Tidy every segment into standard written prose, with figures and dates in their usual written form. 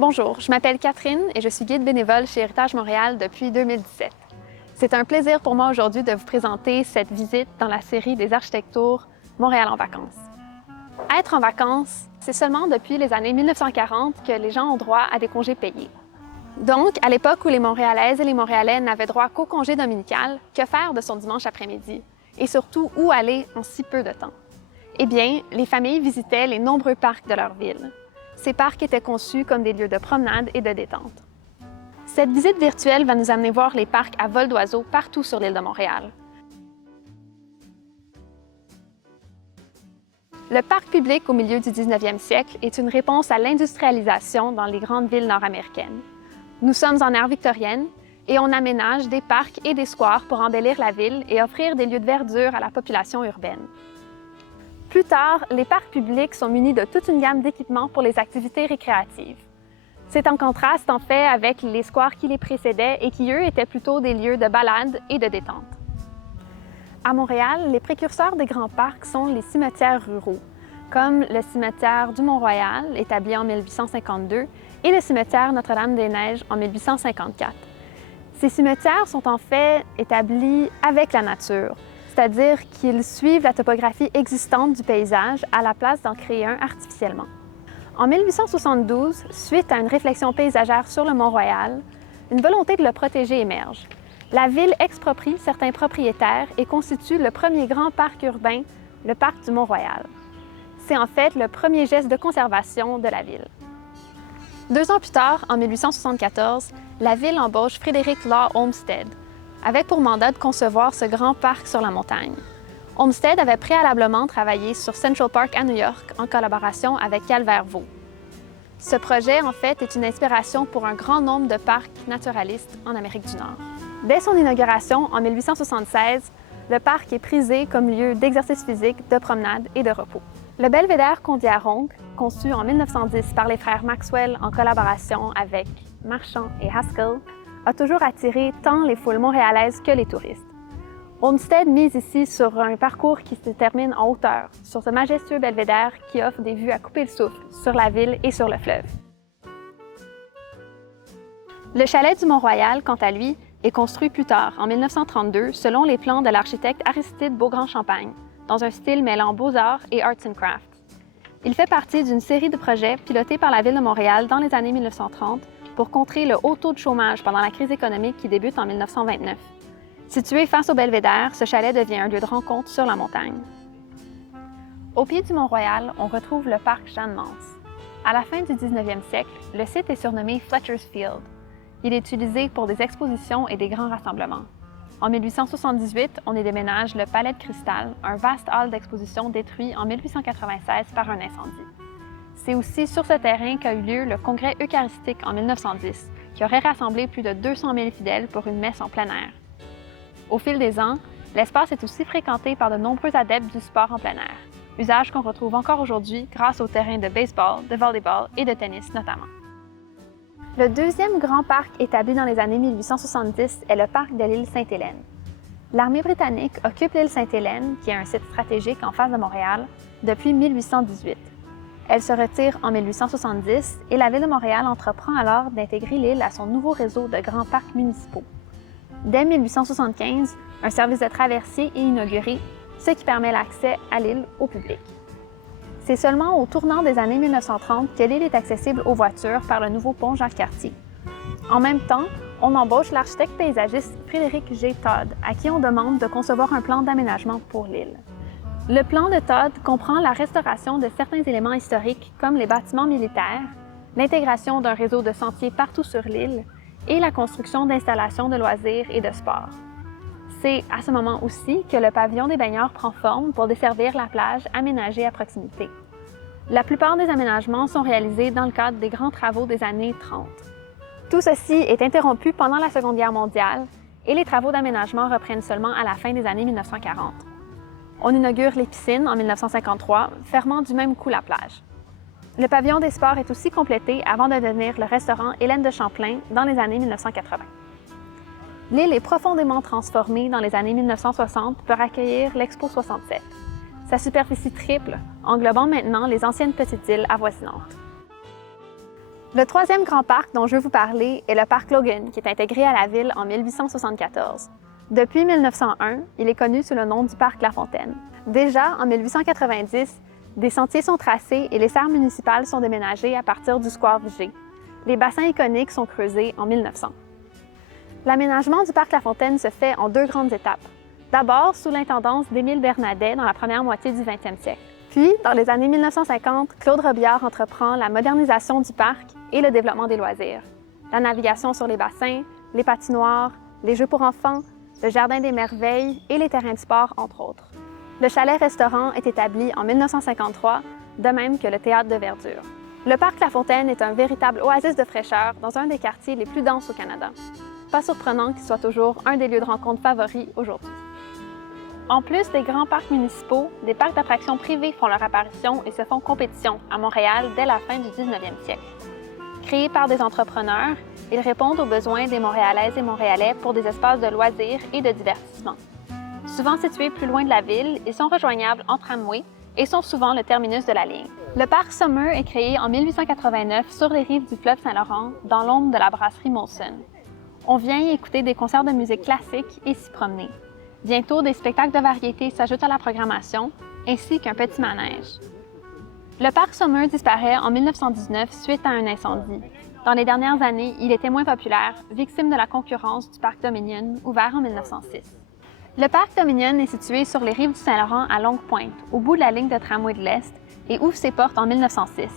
Bonjour, je m'appelle Catherine et je suis guide bénévole chez Héritage Montréal depuis 2017. C'est un plaisir pour moi aujourd'hui de vous présenter cette visite dans la série des architectures Montréal en vacances. Être en vacances, c'est seulement depuis les années 1940 que les gens ont droit à des congés payés. Donc, à l'époque où les Montréalaises et les Montréalais n'avaient droit qu'au congé dominical, que faire de son dimanche après-midi? Et surtout, où aller en si peu de temps? Eh bien, les familles visitaient les nombreux parcs de leur ville. Ces parcs étaient conçus comme des lieux de promenade et de détente. Cette visite virtuelle va nous amener voir les parcs à vol d'oiseau partout sur l'île de Montréal. Le parc public au milieu du 19e siècle est une réponse à l'industrialisation dans les grandes villes nord-américaines. Nous sommes en ère victorienne et on aménage des parcs et des squares pour embellir la ville et offrir des lieux de verdure à la population urbaine. Plus tard, les parcs publics sont munis de toute une gamme d'équipements pour les activités récréatives. C'est en contraste, en fait, avec les squares qui les précédaient et qui, eux, étaient plutôt des lieux de balade et de détente. À Montréal, les précurseurs des grands parcs sont les cimetières ruraux, comme le cimetière du Mont-Royal, établi en 1852, et le cimetière Notre-Dame-des-Neiges en 1854. Ces cimetières sont en fait établis avec la nature, c'est-à-dire qu'ils suivent la topographie existante du paysage à la place d'en créer un artificiellement. En 1872, suite à une réflexion paysagère sur le Mont-Royal, une volonté de le protéger émerge. La ville exproprie certains propriétaires et constitue le premier grand parc urbain, le parc du Mont-Royal. C'est en fait le premier geste de conservation de la ville. 2 ans plus tard, en 1874, la ville embauche Frederick Law Olmsted, avec pour mandat de concevoir ce grand parc sur la montagne. Olmsted avait préalablement travaillé sur Central Park à New York en collaboration avec Calvert Vaux. Ce projet, en fait, est une inspiration pour un grand nombre de parcs naturalistes en Amérique du Nord. Dès son inauguration en 1876, le parc est prisé comme lieu d'exercice physique, de promenade et de repos. Le belvédère Kondiaronk, conçu en 1910 par les frères Maxwell en collaboration avec Marchand et Haskell, a toujours attiré tant les foules montréalaises que les touristes. Olmsted mise ici sur un parcours qui se termine en hauteur, sur ce majestueux belvédère qui offre des vues à couper le souffle sur la ville et sur le fleuve. Le chalet du Mont-Royal, quant à lui, est construit plus tard, en 1932, selon les plans de l'architecte Aristide Beaugrand-Champagne, dans un style mêlant beaux-arts et arts and crafts. Il fait partie d'une série de projets pilotés par la Ville de Montréal dans les années 1930 pour contrer le haut taux de chômage pendant la crise économique qui débute en 1929. Situé face au belvédère, ce chalet devient un lieu de rencontre sur la montagne. Au pied du Mont-Royal, on retrouve le parc Jeanne-Mance. À la fin du 19e siècle, le site est surnommé Fletcher's Field. Il est utilisé pour des expositions et des grands rassemblements. En 1878, on y déménage le Palais de Cristal, un vaste hall d'exposition détruit en 1896 par un incendie. C'est aussi sur ce terrain qu'a eu lieu le Congrès eucharistique en 1910, qui aurait rassemblé plus de 200 000 fidèles pour une messe en plein air. Au fil des ans, l'espace est aussi fréquenté par de nombreux adeptes du sport en plein air, usage qu'on retrouve encore aujourd'hui grâce aux terrains de baseball, de volleyball et de tennis notamment. Le deuxième grand parc établi dans les années 1870 est le parc de l'île Sainte-Hélène. L'armée britannique occupe l'île Sainte-Hélène, qui est un site stratégique en face de Montréal, depuis 1818. Elle se retire en 1870 et la Ville de Montréal entreprend alors d'intégrer l'île à son nouveau réseau de grands parcs municipaux. Dès 1875, un service de traversier est inauguré, ce qui permet l'accès à l'île au public. C'est seulement au tournant des années 1930 que l'île est accessible aux voitures par le nouveau pont Jacques-Cartier. En même temps, on embauche l'architecte paysagiste Frédéric G. Todd, à qui on demande de concevoir un plan d'aménagement pour l'île. Le plan de Todd comprend la restauration de certains éléments historiques comme les bâtiments militaires, l'intégration d'un réseau de sentiers partout sur l'île et la construction d'installations de loisirs et de sport. C'est à ce moment aussi que le pavillon des baigneurs prend forme pour desservir la plage aménagée à proximité. La plupart des aménagements sont réalisés dans le cadre des grands travaux des années 30. Tout ceci est interrompu pendant la Seconde Guerre mondiale et les travaux d'aménagement reprennent seulement à la fin des années 1940. On inaugure les piscines en 1953, fermant du même coup la plage. Le pavillon des sports est aussi complété avant de devenir le restaurant Hélène de Champlain dans les années 1980. L'île est profondément transformée dans les années 1960 pour accueillir l'Expo 67. Sa superficie triple, englobant maintenant les anciennes petites îles avoisinantes. Le troisième grand parc dont je veux vous parler est le parc Logan, qui est intégré à la ville en 1874. Depuis 1901, il est connu sous le nom du parc La Fontaine. Déjà, en 1890, des sentiers sont tracés et les serres municipales sont déménagées à partir du square Vigée. Les bassins iconiques sont creusés en 1900. L'aménagement du parc La Fontaine se fait en deux grandes étapes. D'abord, sous l'intendance d'Émile Bernadet dans la première moitié du 20e siècle. Puis, dans les années 1950, Claude Robillard entreprend la modernisation du parc et le développement des loisirs. La navigation sur les bassins, les patinoires, les jeux pour enfants, le jardin des merveilles et les terrains de sport, entre autres. Le chalet-restaurant est établi en 1953, de même que le théâtre de verdure. Le parc La Fontaine est un véritable oasis de fraîcheur dans un des quartiers les plus denses au Canada. Pas surprenant qu'il soit toujours un des lieux de rencontre favoris aujourd'hui. En plus des grands parcs municipaux, des parcs d'attractions privés font leur apparition et se font compétition à Montréal dès la fin du 19e siècle. Créés par des entrepreneurs, ils répondent aux besoins des Montréalaises et Montréalais pour des espaces de loisirs et de divertissement. Souvent situés plus loin de la ville, ils sont rejoignables en tramway et sont souvent le terminus de la ligne. Le parc Summer est créé en 1889 sur les rives du fleuve Saint-Laurent, dans l'ombre de la brasserie Molson. On vient y écouter des concerts de musique classique et s'y promener. Bientôt, des spectacles de variété s'ajoutent à la programmation, ainsi qu'un petit manège. Le parc Summer disparaît en 1919 suite à un incendie. Dans les dernières années, il était moins populaire, victime de la concurrence du parc Dominion, ouvert en 1906. Le parc Dominion est situé sur les rives du Saint-Laurent à Longue-Pointe, au bout de la ligne de tramway de l'Est, et ouvre ses portes en 1906.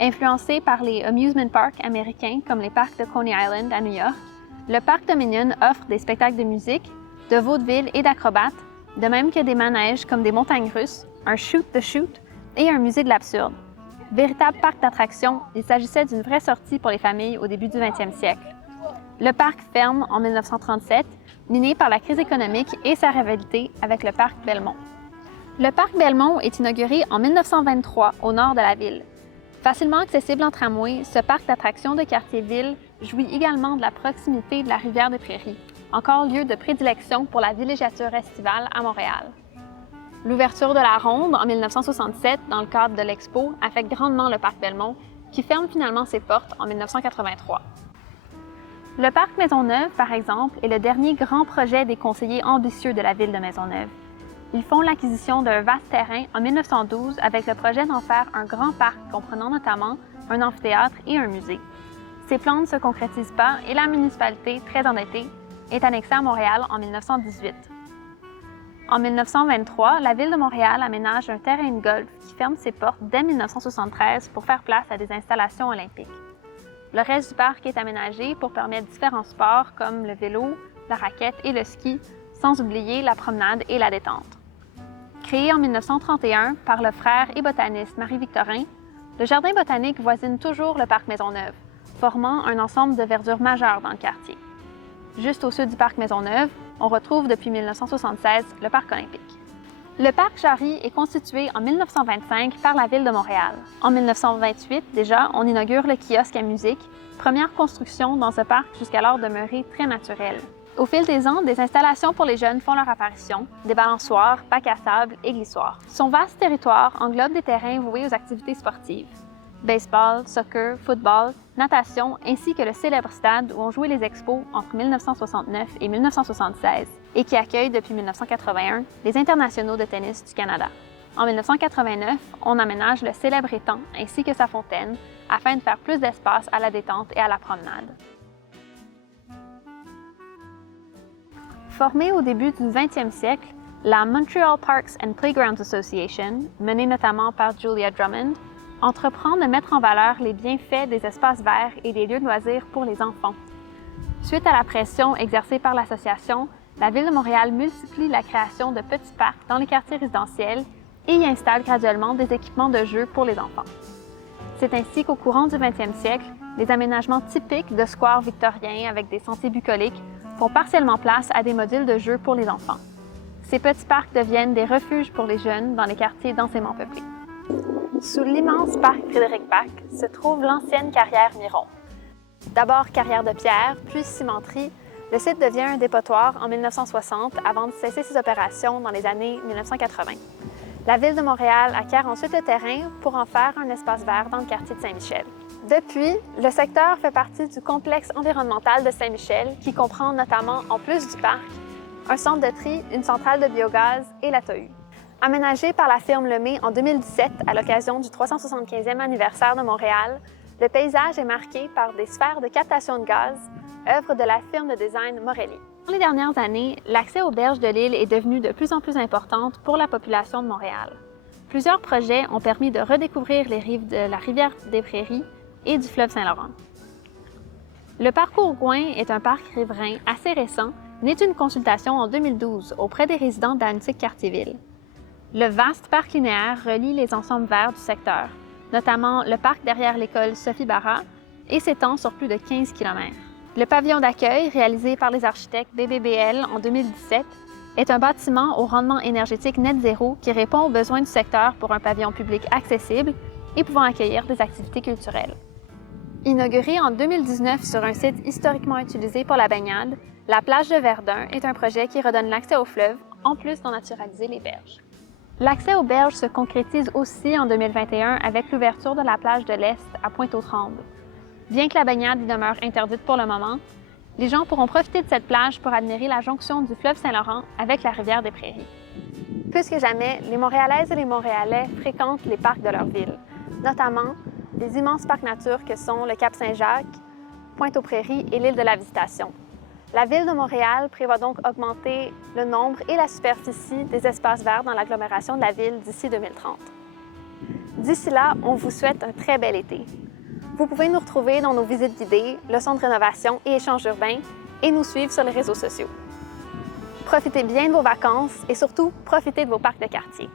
Influencé par les amusement parks américains comme les parcs de Coney Island à New York, le parc Dominion offre des spectacles de musique, de vaudeville et d'acrobates, de même que des manèges comme des montagnes russes, un shoot the shoot et un musée de l'absurde. Véritable parc d'attractions, il s'agissait d'une vraie sortie pour les familles au début du 20e siècle. Le parc ferme en 1937, miné par la crise économique et sa rivalité avec le parc Belmont. Le parc Belmont est inauguré en 1923 au nord de la ville. Facilement accessible en tramway, ce parc d'attractions de quartier-ville jouit également de la proximité de la rivière des Prairies, encore lieu de prédilection pour la villégiature estivale à Montréal. L'ouverture de la Ronde en 1967 dans le cadre de l'Expo affecte grandement le parc Belmont, qui ferme finalement ses portes en 1983. Le parc Maisonneuve, par exemple, est le dernier grand projet des conseillers ambitieux de la ville de Maisonneuve. Ils font l'acquisition d'un vaste terrain en 1912 avec le projet d'en faire un grand parc comprenant notamment un amphithéâtre et un musée. Ces plans ne se concrétisent pas et la municipalité, très endettée, est annexée à Montréal en 1918. En 1923, la Ville de Montréal aménage un terrain de golf qui ferme ses portes dès 1973 pour faire place à des installations olympiques. Le reste du parc est aménagé pour permettre différents sports comme le vélo, la raquette et le ski, sans oublier la promenade et la détente. Créé en 1931 par le frère et botaniste Marie-Victorin, le jardin botanique voisine toujours le parc Maisonneuve, formant un ensemble de verdure majeure dans le quartier. Juste au sud du parc Maisonneuve, on retrouve depuis 1976 le parc olympique. Le parc Jarry est constitué en 1925 par la Ville de Montréal. En 1928, déjà, on inaugure le kiosque à musique, première construction dans ce parc jusqu'alors demeuré très naturel. Au fil des ans, des installations pour les jeunes font leur apparition, des balançoires, bacs à sable et glissoires. Son vaste territoire englobe des terrains voués aux activités sportives. Baseball, soccer, football, natation, ainsi que le célèbre stade où ont joué les expos entre 1969 et 1976 et qui accueille depuis 1981 les internationaux de tennis du Canada. En 1989, on aménage le célèbre étang ainsi que sa fontaine afin de faire plus d'espace à la détente et à la promenade. Formée au début du 20e siècle, la Montreal Parks and Playgrounds Association, menée notamment par Julia Drummond, entreprend de mettre en valeur les bienfaits des espaces verts et des lieux de loisirs pour les enfants. Suite à la pression exercée par l'association, la Ville de Montréal multiplie la création de petits parcs dans les quartiers résidentiels et y installe graduellement des équipements de jeux pour les enfants. C'est ainsi qu'au courant du 20e siècle, les aménagements typiques de squares victoriens avec des sentiers bucoliques font partiellement place à des modules de jeux pour les enfants. Ces petits parcs deviennent des refuges pour les jeunes dans les quartiers densément peuplés. Sous l'immense parc Frédéric-Bach se trouve l'ancienne carrière Miron. D'abord carrière de pierre, puis cimenterie, le site devient un dépotoir en 1960 avant de cesser ses opérations dans les années 1980. La Ville de Montréal acquiert ensuite le terrain pour en faire un espace vert dans le quartier de Saint-Michel. Depuis, le secteur fait partie du complexe environnemental de Saint-Michel qui comprend notamment, en plus du parc, un centre de tri, une centrale de biogaz et la Tohu. Aménagé par la firme Lemay en 2017 à l'occasion du 375e anniversaire de Montréal, le paysage est marqué par des sphères de captation de gaz, œuvre de la firme de design Morelli. Dans les dernières années, l'accès aux berges de l'île est devenu de plus en plus important pour la population de Montréal. Plusieurs projets ont permis de redécouvrir les rives de la rivière des Prairies et du fleuve Saint-Laurent. Le parcours Gouin est un parc riverain assez récent, né d'une consultation en 2012 auprès des résidents d'Annecy-Cartierville. Le vaste parc linéaire relie les ensembles verts du secteur, notamment le parc derrière l'école Sophie Barra, et s'étend sur plus de 15 km. Le pavillon d'accueil, réalisé par les architectes BBBL en 2017, est un bâtiment au rendement énergétique net zéro qui répond aux besoins du secteur pour un pavillon public accessible et pouvant accueillir des activités culturelles. Inaugurée en 2019 sur un site historiquement utilisé pour la baignade, la plage de Verdun est un projet qui redonne l'accès au fleuve, en plus d'en naturaliser les berges. L'accès aux berges se concrétise aussi en 2021 avec l'ouverture de la plage de l'Est à Pointe-aux-Trembles. Bien que la baignade y demeure interdite pour le moment, les gens pourront profiter de cette plage pour admirer la jonction du fleuve Saint-Laurent avec la rivière des Prairies. Plus que jamais, les Montréalaises et les Montréalais fréquentent les parcs de leur ville, notamment les immenses parcs nature que sont le Cap-Saint-Jacques, Pointe-aux-Prairies et l'île de la Visitation. La Ville de Montréal prévoit donc augmenter le nombre et la superficie des espaces verts dans l'agglomération de la ville d'ici 2030. D'ici là, on vous souhaite un très bel été. Vous pouvez nous retrouver dans nos visites guidées, leçons de rénovation et échanges urbains et nous suivre sur les réseaux sociaux. Profitez bien de vos vacances et surtout, profitez de vos parcs de quartier.